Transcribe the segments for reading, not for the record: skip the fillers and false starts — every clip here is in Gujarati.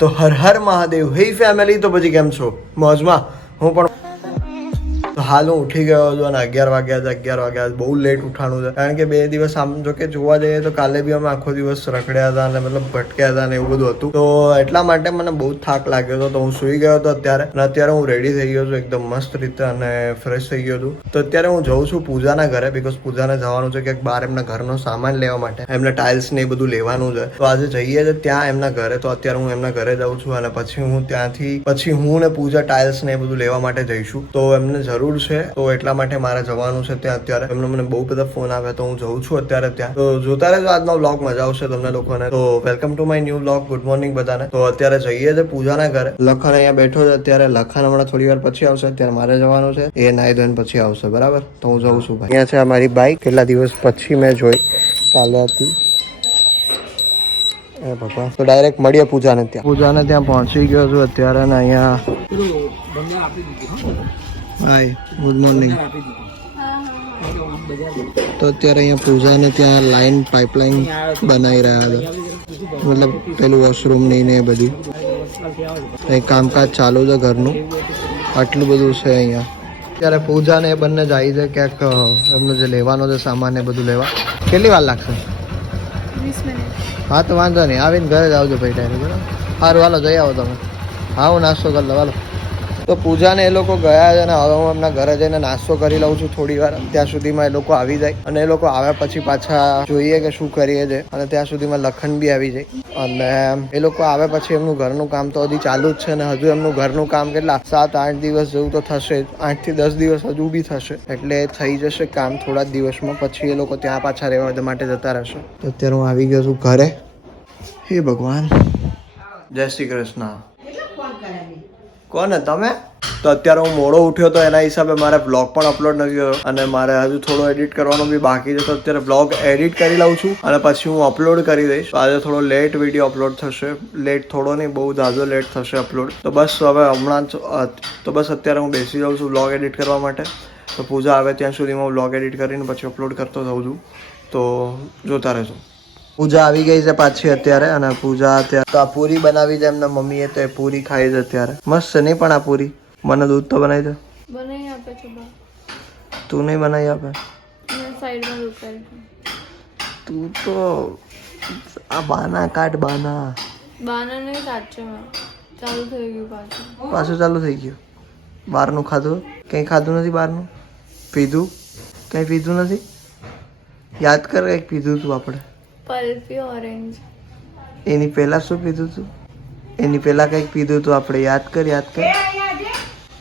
તો હર હર મહાદેવ. હે ફેમિલી, તો પછી કેમ છો? મોજમાં? હું પણ હાલ હું ઉઠી ગયો છું અને 11 વાગ્યા છે. 11 વાગ્યા બહુ લેટ ઉઠાણું છે, કારણ કે 2 દિવસ આમ જો કે જોવા જઈએ તો કાલે બી અમે આખો દિવસ રખડ્યા હતા અને મતલબ ભટક્યા હતા ને એવું બધું હતું. તો એટલા માટે મને બહુ થાક લાગ્યો હતો, તો હું સુઈ ગયો હતો અત્યારે. અને અત્યારે હું રેડી થઈ ગયો છું એકદમ મસ્ત રીતે અને ફ્રેશ થઈ ગયો છું. તો અત્યારે હું જઉં છું પૂજાના ઘરે, બીકોઝ પૂજાને જવાનું છે ક્યાંક બહાર એમના ઘરનો સામાન લેવા માટે. એમને ટાઇલ્સ ને એ બધું લેવાનું છે, તો આજે જઈએ છે ત્યાં એમના ઘરે. તો અત્યારે હું એમના ઘરે જાઉં છું અને પછી હું ત્યાંથી હું ને પૂજા ટાઇલ્સ ને એ બધું લેવા માટે જઈશું. તો એમને જરૂર છે, તો એટલા માટે મારે જવાનું છે ત્યાં અત્યારે. એમને મને બહુ બધા ફોન આવ્યા, તો હું જઉં છું અત્યારે ત્યાં. તો જોતા રહેજો, આજનો વ્લોગ મજા આવશે તમને લોકોને. તો welcome to my new vlog. Good morning બધાને. તો અત્યારે જઈએ છે પૂજાના ઘરે. લખન અહીંયા બેઠો છે અત્યારે. લખન હમણાં થોડી વાર પછી આવશે, અત્યારે મારે જવાનું છે. એ નાઈ ધોઈને પછી આવશે, બરાબર? તો હું જઉં છું ભાઈ. અહીંયા છે અમારી બાઈક, કેટલા દિવસ પછી મેં જોઈ, કાલે હતી. એ ભગવાન. તો ડાયરેક્ટ મળીએ પૂજાને ત્યાં. પૂજાને ત્યાં પહોંચી ગયો છું અત્યારે ને અહીંયા. હાય, ગુડ મોર્નિંગ. તો અત્યારે અહીંયા પૂજાને ત્યાં લાઈન પાઇપલાઇન બનાવી રહ્યા હતા, મતલબ પેલું વોશરૂમ નહીં ને એ બધી કંઈ કામકાજ ચાલુ છે ઘરનું. આટલું બધું છે અહીંયા. ત્યારે પૂજા ને એ બંને જાય છે ક્યાંક એમને જે લેવાનો છે સામાન એ બધું લેવા. કેટલી વાર લાગશે? 20 મિનિટ. હા તો વાંધો નહીં, આવીને ઘરે જ આવજો ભાઈ ડાયરેક્ટ, બરાબર? સારું, હાલો જઈ આવો તમે. હા, હું નાસ્તો કરી લઉં, હાલો. તો પૂજાને એ લોકો ગયા છે અને હવે હું એમના ઘરે જઈને નાસ્તો કરી લઉં છું થોડી વાર. ત્યાં સુધીમાં એ લોકો આવી જાય અને એ લોકો આવ્યા પછી પાછા જોઈએ કે શું કરીએ છે. અને ત્યાં સુધીમાં લખન બી આવી જાય. અને એ લોકો આવ્યા પછી એમનું ઘરનું કામ તો હજી ચાલુ જ છે ને હજુ એમનું ઘરનું કામ કેટલા 7-8 દિવસ જેવું તો થશે જ. 8 થી 10 દિવસ હજુ બી થશે, એટલે થઈ જશે કામ થોડા જ દિવસમાં. પછી એ લોકો ત્યાં પાછા રહેવા માટે જતા રહેશે. તો અત્યારે હું આવી ગયો છું ઘરે. હે ભગવાન, જય શ્રી કૃષ્ણ. કોને તમે? તો અત્યારે હું મોડો ઉઠ્યો તો એના હિસાબે મારે વ્લોગ પણ અપલોડ નથી કર્યો અને મારે હજુ થોડો એડિટ કરવાનો બી બાકી છે. તો અત્યારે વ્લોગ એડિટ કરી લઉં છું અને પછી હું અપલોડ કરી દઈશ. આજે થોડો લેટ વિડીયો અપલોડ થશે. લેટ થોડો નહીં, બહુ ઝાઝો લેટ થશે અપલોડ. તો બસ હવે હમણાં તો બસ અત્યારે હું બેસી જાઉં છું વ્લોગ એડિટ કરવા માટે. તો પૂજા આવે ત્યાં સુધીમાં હું વ્લોગ એડિટ કરીને પછી અપલોડ કરતો જાઉં છું. તો જોતા રહેજો. પૂજા આવી ગઈ છે પાછી અત્યારે. અને પૂજા અત્યારે તો આ પૂરી બનાવી છે એમના મમ્મીએ, તો એ પૂરી ખાઈ છે અત્યારે. મસ્ત છે નહીં પણ આ પૂરી? મને દૂધ તો બનાવી દે. બનાવી આપે છે બા. તું નહીં બનાવી આપે? મેં સાઈડમાં ઉતારી. તું તો આ બાના કાઢ, બાના. બાના નહીં, સાચેમાં ચાલુ થઈ ગયું પાછું. પાછું ચાલુ થઈ ગયું? બહારનું ખાધું? કંઈ ખાધું નથી બહારનું? પીધું? કંઈ પીધું નથી? યાદ કર, કંઈક પીધું તું આપણે. પલ્પી ઓરેન્જ. એની પહેલા શું પીધું તું? એની પહેલા કંઈક પીધું તું આપણે. યાદ કર, યાદ કર.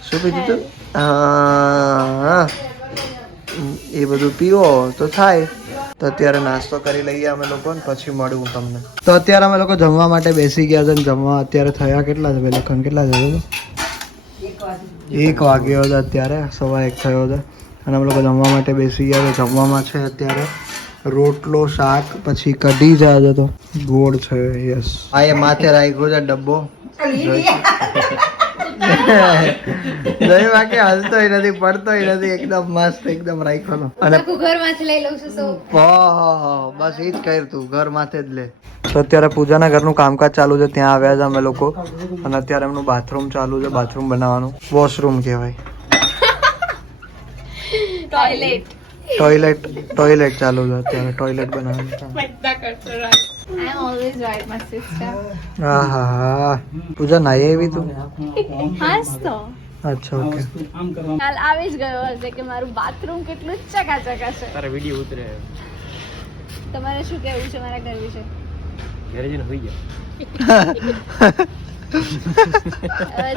શું પીધું તું? હા, એ બધું પીવો તો થાય. તો અત્યારે નાસ્તો કરી લઈએ અમે લોકો ને પછી મળું હું તમને. તો અત્યારે અમે લોકો જમવા માટે બેસી ગયા છે ને જમવા અત્યારે થયા કેટલા છે ભાઈ લખન? કેટલા છે? 1 વાગ્યો છે અત્યારે, 1:15 થયો છે. અને અમે લોકો જમવા માટે બેસી ગયા છે. જમવામાં છે અત્યારે રોટલો, શાક, પછી કઢી જાય તો ગોળ છે. યસ, આ એ માથે રાખ્યો છે ડબ્બો. જય બાકી હસતોય નથી, પડતોય નથી, એકદમ મસ્ત એકદમ રાખ્યો. અને ઘર માંથી લઈ લઉં છું સૌ. બસ એ જ કર તું, ઘર માથે જ લે. તો અત્યારે પૂજાના ઘરનું કામકાજ ચાલુ છે, ત્યાં આવ્યા છે અમે લોકો. અને અત્યારે એમનું બાથરૂમ ચાલુ છે, બાથરૂમ બનાવવાનું. વોશરૂમ કહેવાય. ટોયલેટ ચાલુ છે અત્યારે. ટોયલેટ બનાવવાનું. હા હા હા. પૂજા નાઈ આવી તું? હાસ તો. અચ્છા, ઓકે. કાલ આવી જ ગયો હશે કે મારું બાથરૂમ કેટલું ચકાચક છે. તારે વિડિયો ઉતરે. તમારે શું કહેવું છે મારા ઘર વિશે? ઘરે જઈને હોઈ ગયા.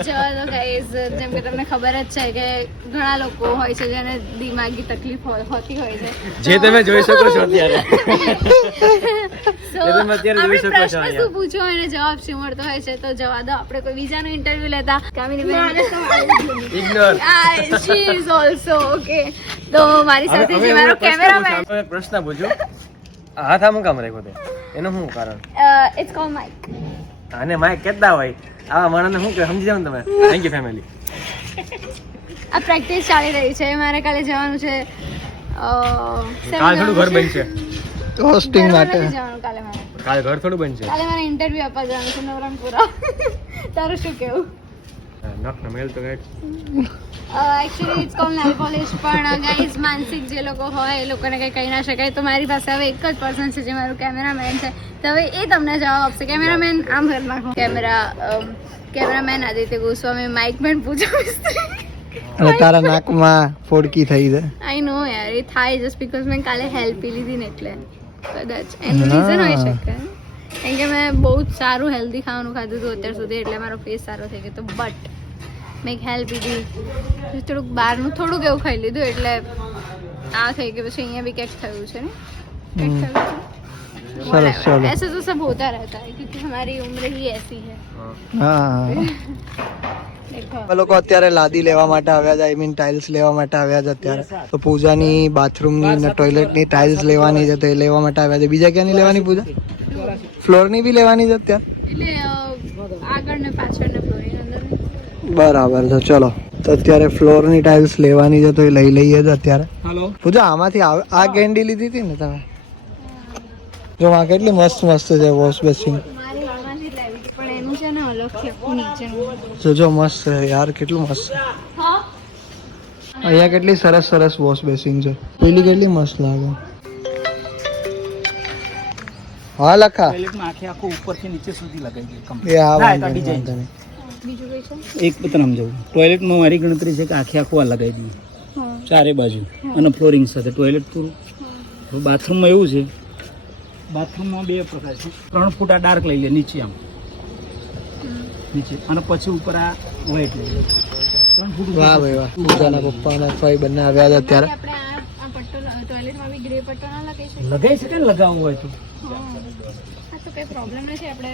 જવા દો ગાઈઝ. જેમ કે તમને ખબર જ છે કે ઘણા લોકો હોય છે જેને દિમાગી તકલીફ હોતી હોય છે, જે તમે જોઈ શકો છો અત્યારે. So, આપણે પ્રશ્ન શું પૂછો અને જવાબ શું મળતો હોય છે. તો જવા દો, આપણે કોઈ બીજાનો ઇન્ટરવ્યુ લેતા. Ignore. She is also okay. તો મારી સાથે જે મારો કેમેરામેન. હવે પ્રશ્ન પૂછો. હાથ આમ કામ રાખ્યો તે? એનું શું કારણ? It's called mic. અને માઈક કેતા હોય આવા માણસને શું કે સમજી જાવ ને તમે. Thank you family. આ પ્રેક્ટિસ ચાલી રહી છે. મારે કાલે જવાનું છે. કાલ થોડું ઘર બનશે હોસ્ટિંગ માટે. જવાનું કાલે મારે. કાલે ઘર થોડું બનશે. કાલે મારે ઇન્ટરવ્યુ આપવા જવાનું છે નવરંગપુરા. તારું શું કેવું? નખનો મેલ તો guys actually it's called nail polish, પણ ગાઈઝ માનસિક જે લોકો હોય એ લોકોને કંઈ કહી ના શકાય. તો મારી પાસે હવે એક જ પર્સન છે જે મારું કેમેરામેન છે, તો હવે એ તમને જવાબ આપશે. કેમેરામેન આમ ઘર નાખો. કેમેરામેન આદિત્ય ગોસ્વામી, માઇકમેન પૂજા મિસ્ત્રી. અને તારા નાકમાં ફોડકી થઈ છે. આઈ નો યાર, એ થાય જસ્ટ બીકોઝ મેં કાલે હેલ્પ લીધી ને એટલે કદાચ એનું રીઝન હોઈ શકે. કેમ કે મેં બહુ જ સારું હેલ્ધી ખાવાનું ખાધું હતું અત્યાર સુધી, એટલે મારો ફેસ સારો થઈ ગયો. તો બટ મેં હેલ્પ લીધી, થોડુંક બહારનું થોડુંક એવું ખાઈ લીધું એટલે આ થઈ ગયું. પછી અહીંયા બી કંઈક થયું છે ને, કંઈક થયું છે. સરસ, ચલો. ऐसे तो सब होता रहता है क्योंकि हमारी उम्र ही ऐसी है. હા देखो અમે લોકો અત્યારે લાદી લેવા માટે આવ્યા છે, આઈ મીન ટાઇલ્સ લેવા માટે આવ્યા છે અત્યારે. તો પૂજાની બાથરૂમની અને ટોયલેટની ટાઇલ્સ લેવાની છે, તો એ લેવા માટે આવ્યા છે. બીજા ક્યાંની લેવાની પૂજા? ફ્લોરની બી લેવાની છે અત્યારે? એટલે આગળ ને પાછળ ને ફ્લોરિંગ અંદર. બરાબર છે, ચલો. તો અત્યારે ફ્લોરની ટાઇલ્સ લેવાની છે, તો એ લઈ લઈએ છે અત્યારે. પૂજા આમાંથી આ કેન્ડી લીધી હતી ને તમે? જો આ કેટલી મસ્ત મસ્ત છે વોશ બેસિન. મારી આમાંથી લાવી હતી, પણ એનું છે ને અલગ છે નીચેનું. જો મસ્ત છે યાર, કેટલું મસ્ત છે. હા અહીંયા કેટલી સરસ સરસ વોશ બેસિન છે. પેલી કેટલી મસ્ત લાગે. હા લખા ટોયલેટમાં આખે આખો ઉપરથી નીચે સુધી લગાવી દઈએ એ આ ના, વાંધો આ નહીં, design. વાંધો નહીં. બીજું કઈ છે? એક તને સમજાવું, ટોયલેટમાં મારી ગણતરી છે કે આખે આખું આ લગાવી દઈએ હા ચારે બાજુ અને ફ્લોરિંગ સાથે ટોયલેટ પૂરું. તો બાથરૂમમાં એવું છે, બાથરૂમમાં બે પ્રકાર છે. 3 ફૂટ આ ડાર્ક લઈ લે નીચે, આમ નીચે, અને પછી ઉપર આ વ્હાઈટ લઈ લે. 3 ફૂટ ઉપર વાહ ભાઈ વાહ. પૂજાના પપ્પા અને ફઈ બંને આવ્યા છે અત્યારે. આપણે આ પટ્ટો ટોયલેટમાં બી ગ્રે પટ્ટો ના લગાવી શકીએ? લગાવી શકે ને, લગાવવું હોય તો. હા તો કઈ પ્રોબ્લેમ નથી. આપણે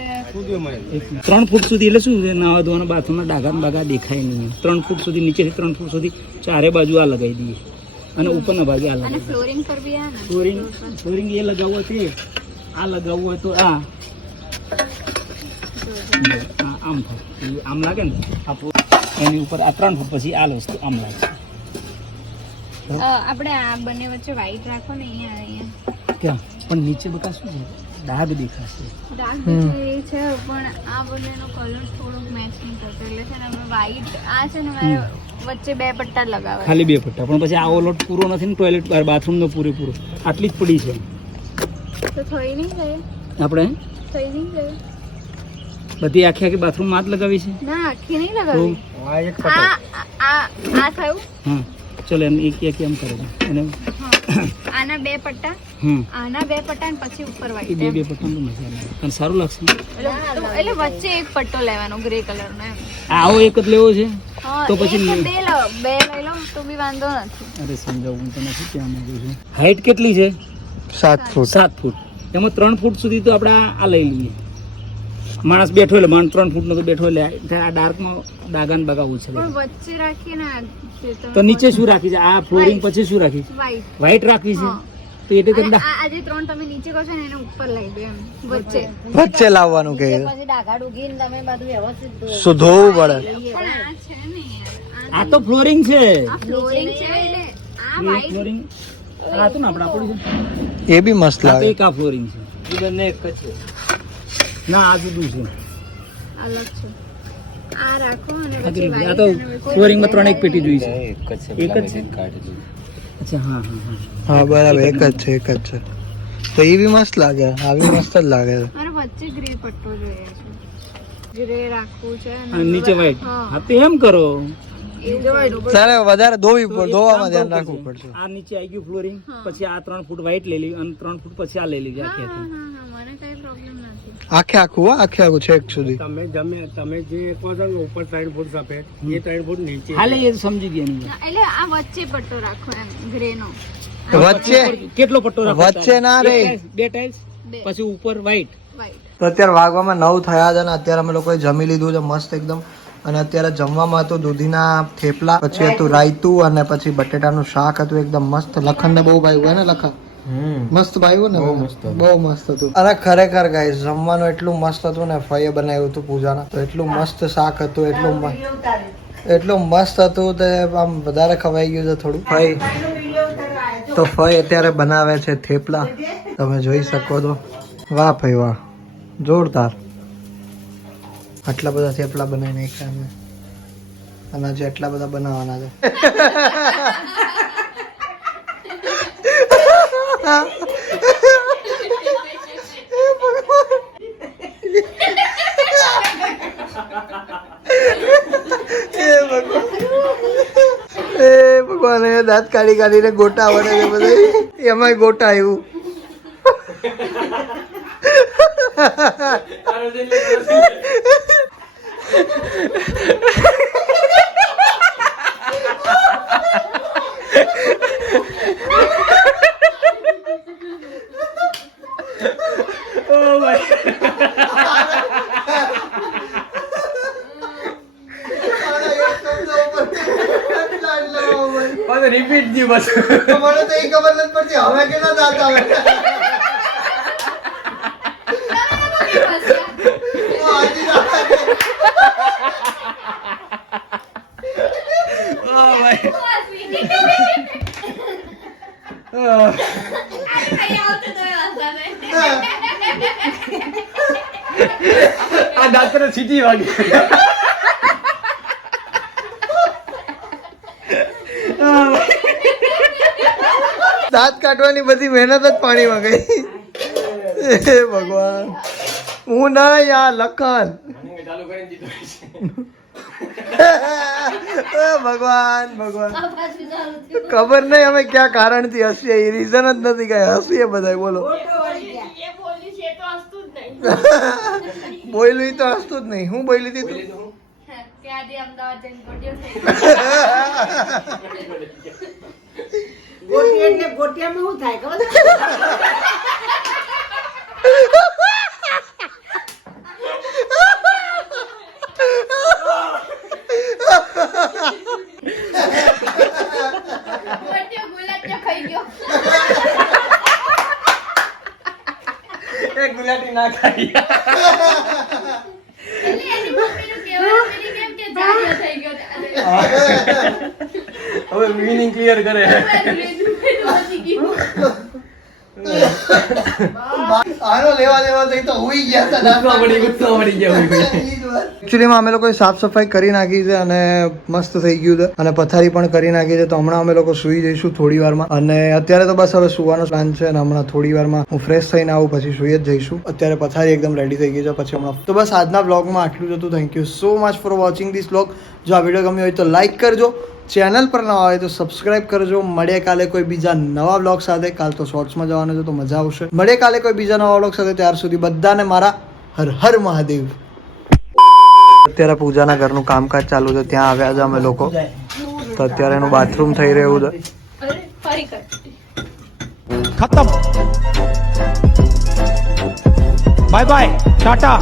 3 ફૂટ સુધી એટલે શું છે, નાવા ધોવાના બાથરૂમમાં ડાઘા ને બાઘા દેખાય નહીં. 3 ફૂટ સુધી નીચેથી 3 ફૂટ સુધી ચારે બાજુ આ લગાવી દઈએ, અને ઉપરના ભાગે આ અને લગાવી. ફ્લોરિંગ પર બી આ ને ફ્લોરિંગ એ લગાવવું હોય તે, આ લગાવવું હોય તો આ આમ થાય, આમ લાગે ને આ એની ઉપર આ 3 ફૂટ પછી આ વસ્તુ આમ લાગે. આપણે આ બંને વચ્ચે વ્હાઈટ રાખો ને અહીંયા ક્યાં પણ નીચે બધા શું છે, ડાઘ દેખાશે. ડાર્ક એ છે, પણ આ બંનેનો કલર થોડોક મેચ નહીં થતો, એટલે છે ને અમે વ્હાઈટ આ છે ને મારે વચ્ચે 2 પટ્ટા જ લગાવવા છે. ખાલી 2 પટ્ટા, પણ પછી આ ઓલોટ પૂરો નથી ને ટોયલેટ બાથરૂમનો પૂરેપૂરો આટલી જ પડી છે. તો થઈ નહીં જાય? આપણે થઈ નહીં જાય? બધી આખી આખી બાથરૂમમાં જ લગાવી છે. ના આખી નહીં લગાવી. આ એક આ આ થયું. હા ચલો એમ એક એક એમ કરો અને આના 2 પટ્ટા, આના 2 પટ્ટા અને પછી ઉપર એ વ્હાઈટ. બે પટ્ટાનું મજા આવે અને સારું લાગશે. એટલે વચ્ચે એક પટ્ટો લેવાનો ગ્રે કલરનો એમ. આવો એક જ લેવો છે. હા તો પછી બે લઈ લો તો બી વાંધો નથી. અરે સમજાવું હું તને શું કહેવા માંગુ છું. હાઈટ કેટલી છે? 7 ફૂટ. 7 ફૂટ. એમાં 3 ફૂટ સુધી તો આપણે આ લઈ લઈએ. માણસ બેઠો એટલે માણસ 3 ફૂટનો તો બેઠો એટલે આ ડાર્કમાં ડાઘાને બગાવવું છે. પણ વચ્ચે રાખીએ ને તો નીચે શું રાખી છે? આ ફ્લોરિંગ પછી શું રાખી છે? વ્હાઈટ. વ્હાઈટ રાખવી છે. તો એટલે અને તમને આ જે 3 તમે નીચે કહો છો ને એને ઉપર લઈ દો એમ વચ્ચે. વચ્ચે લાવવાનું કે પછી ડાઘા ડૂગીને તમે બધું વ્યવસ્થિત સુધોવું પડે. પણ આ છે ને યાર, આ તો ફ્લોરિંગ છે. આ ફ્લોરિંગ છે એટલે આ વ્હાઈટ. ફ્લોરિંગ આ તો ને આપણે આપણું છે. એ બી મસ્ત આ તો લાગે. એક આ ફ્લોરિંગ છે. એ બંને એક જ છે. ના આ જુદું છે. અલગ છે. આ રાખો અને આ પછી તો વ્હાઈટ. ફ્લોરિંગમાં 3 એક પેટી જોઈ છે. એક જ છે. અચ્છા હા હા હા. હા બરાબર, એક જ છે, એક જ છે. તો એ બી મસ્ત લાગે, આ બી મસ્ત જ લાગે છે. મારે વચ્ચે ગ્રે પટ્ટો જોઈએ છે. ગ્રે રાખવું છે આ નીચે વ્હાઈટ. હા. હા તો એમ કરો. તારે વધારે ધોવામાં ધ્યાન રાખવું પડશે. આ નીચે આવી ગયું ફ્લોરિંગ, પછી આ 3 ફૂટ વ્હાઈટ લઈ લીધું અને 3 ફૂટ પછી આ લઈ લીધું આખી હા આખી. હા હા મને કઈ પ્રોબ્લેમ નથી. આખે આખું હો, આખે આખું છેક સુધી. તમે જે કહો છો ને ઉપર 3 ફૂટ સફેદ, એ 3 ફૂટ નીચે. હાલે એ તો સમજી ગયા નહીં. એટલે આ વચ્ચે પટ્ટો રાખો એમ ગ્રે નો. વચ્ચે કેટલો પટ્ટો રાખવો? વચ્ચે ના રે. 2 ટાઇલ્સ બે પછી ઉપર વ્હાઈટ. વ્હાઈટ. તો અત્યારે વાગવામાં 9 થયા છે અને અત્યારે અમે લોકોએ જમી લીધું છે મસ્ત એકદમ. અને અત્યારે જમવામાં હતું દૂધીના થેપલા, પછી હતું રાયતું અને પછી બટેટાનું શાક હતું એકદમ મસ્ત. લખનને બહુ ભાવ્યું હોય ને લખન? મસ્ત ભાવ્યું ને? બહુ મસ્ત હતું. અને ખરેખર ગાઈસ જમવાનું એટલું મસ્ત હતું ને, ફઈએ બનાવ્યું હતું પૂજાના, તો એટલું મસ્ત શાક હતું, એટલું મસ્ત હતું તે આમ વધારે ખવાઈ ગયું છે થોડું. ફઈ તો ફઈ અત્યારે બનાવે છે થેપલા, તમે જોઈ શકો છો. વાહ ફઈ વાહ, જોરદાર. આટલા બધા થેપલા બનાવી નાખ્યા અમે અને હજી આટલા બધા બનાવવાના છે એ ભગવાન દાંત કાઢી કાઢીને ગોટા વડે છે બધા એમાંય ગોટા આવ્યું રિપીટ જી બસ મને તો એ ખબર નથી પડતી હવે કેટલા દાંત આવે આ દાંત પર સીટી વાગી દાંત કાઢવાની બધી મહેનત જ પાણીમાં ગઈ હે ભગવાન હું ના યાર લખન ચાલુ કરીને દીધો ભગવાન ભગવાન ખબર નહીં અમે ક્યાં કારણથી હસીએ એ રીઝન જ નથી કઈ હસીએ બધા બોલો બોલ્યું તો હસતું જ નહીં હું બોલી હતી તું ગોટિયામાં શું થાય ખબર એક ગુલાટી ના ખાઈ હવે મીનિંગ ક્લિયર કરે આનો લેવા દેવા થઈ તો હુઈ ગયા હતા ગુસ્સો પડી ગયા એકચ્યુઅલીમાં અમે લોકોએ સાફ સફાઈ કરી નાખી છે અને મસ્ત થઈ ગયું છે અને પથારી પણ કરી નાખી છે તો હમણાં અમે લોકો સુઈ જઈશું થોડી વારમાં અને અત્યારે તો બસ હવે સુવાનો પ્લાન છે અને હમણાં થોડી વારમાં હું ફ્રેશ થઈને આવું પછી સુઈ જ જઈશું અત્યારે પથારી એકદમ રેડી થઈ ગઈ છે પછી હમણાં તો બસ આજના બ્લોગમાં આટલું જ હતું thank you so much for watching this blog જો આ વિડીયો ગમ્યો હોય તો લાઈક કરજો ચેનલ પર નવા હોય તો સબસ્ક્રાઇબ કરજો મળીએ કાલે કોઈ બીજા નવા બ્લોગ સાથે કાલ તો શોર્ટ્સમાં જવાનું છે તો મજા આવશે મળીએ કાલે કોઈ બીજા નવા બ્લોગ સાથે ત્યાર સુધી બધાને મારા હર હર મહાદેવ અત્યારે પૂજાના ઘરનું કામકાજ ચાલુ છે ત્યાં આવ્યા છે અમે લોકો તો અત્યારે એનું બાથરૂમ થઈ રહ્યું છે खत्म बाय बाय टाटा